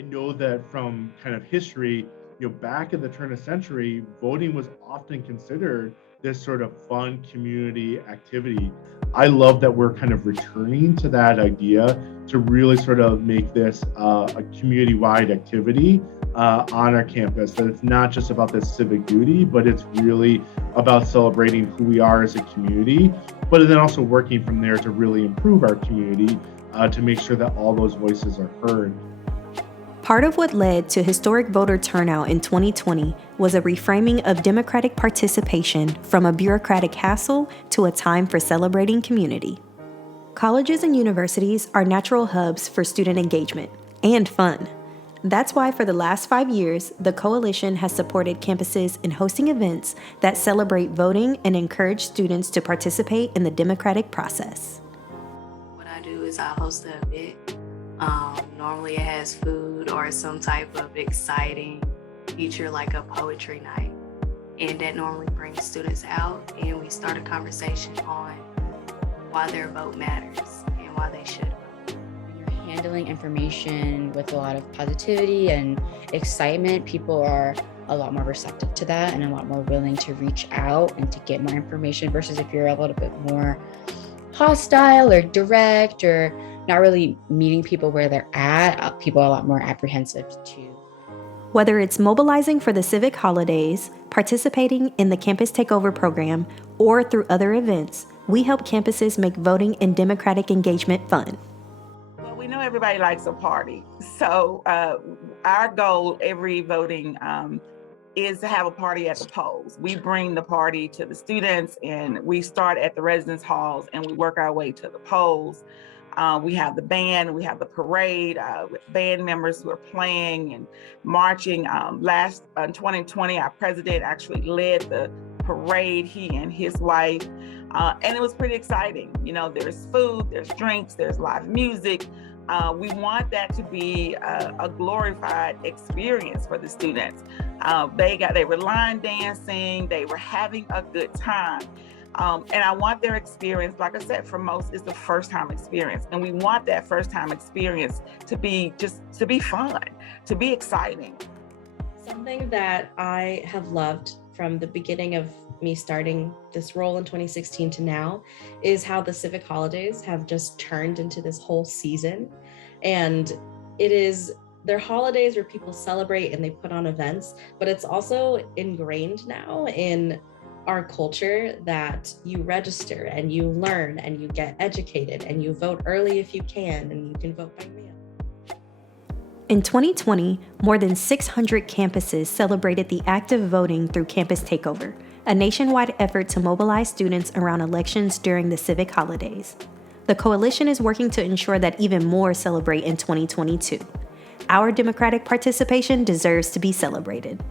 I know that from kind of history, back at the turn of century, voting was often considered this sort of fun community activity. I love that we're kind of returning to that idea to really sort of make this a community-wide activity on our campus. That it's not just about this civic duty, but it's really about celebrating who we are as a community, but then also working from there to really improve our community to make sure that all those voices are heard. Part of what led to historic voter turnout in 2020 was a reframing of democratic participation from a bureaucratic hassle to a time for celebrating community. Colleges and universities are natural hubs for student engagement and fun. That's why for the last 5 years, the Coalition has supported campuses in hosting events that celebrate voting and encourage students to participate in the democratic process. What I do is I host an event. Normally it has food or some type of exciting feature like a poetry night. And that normally brings students out and we start a conversation on why their vote matters and why they should vote. When you're handling information with a lot of positivity and excitement, people are a lot more receptive to that and a lot more willing to reach out and to get more information versus if you're a little bit more hostile or direct or not really meeting people where they're at, people are a lot more apprehensive to. Whether it's mobilizing for the civic holidays, participating in the Campus Takeover program, or through other events, we help campuses make voting and democratic engagement fun. Well, we know everybody likes a party. So our goal every voting is to have a party at the polls. We bring the party to the students and we start at the residence halls and we work our way to the polls. We have the band, we have the parade with band members who are playing and marching. Last 2020, our president actually led the parade, he and his wife, and it was pretty exciting. There's food, there's drinks, there's live music. We want that to be a glorified experience for the students. They were line dancing, they were having a good time. And I want their experience, like I said, for most, is the first time experience. And we want that first time experience to be fun, to be exciting. Something that I have loved from the beginning of me starting this role in 2016 to now is how the civic holidays have just turned into this whole season. And they're holidays where people celebrate and they put on events, but it's also ingrained now in our culture that you register and you learn and you get educated and you vote early if you can and you can vote by mail. In 2020, more than 600 campuses celebrated the act of voting through Campus Takeover, a nationwide effort to mobilize students around elections during the civic holidays. The Coalition is working to ensure that even more celebrate in 2022. Our democratic participation deserves to be celebrated.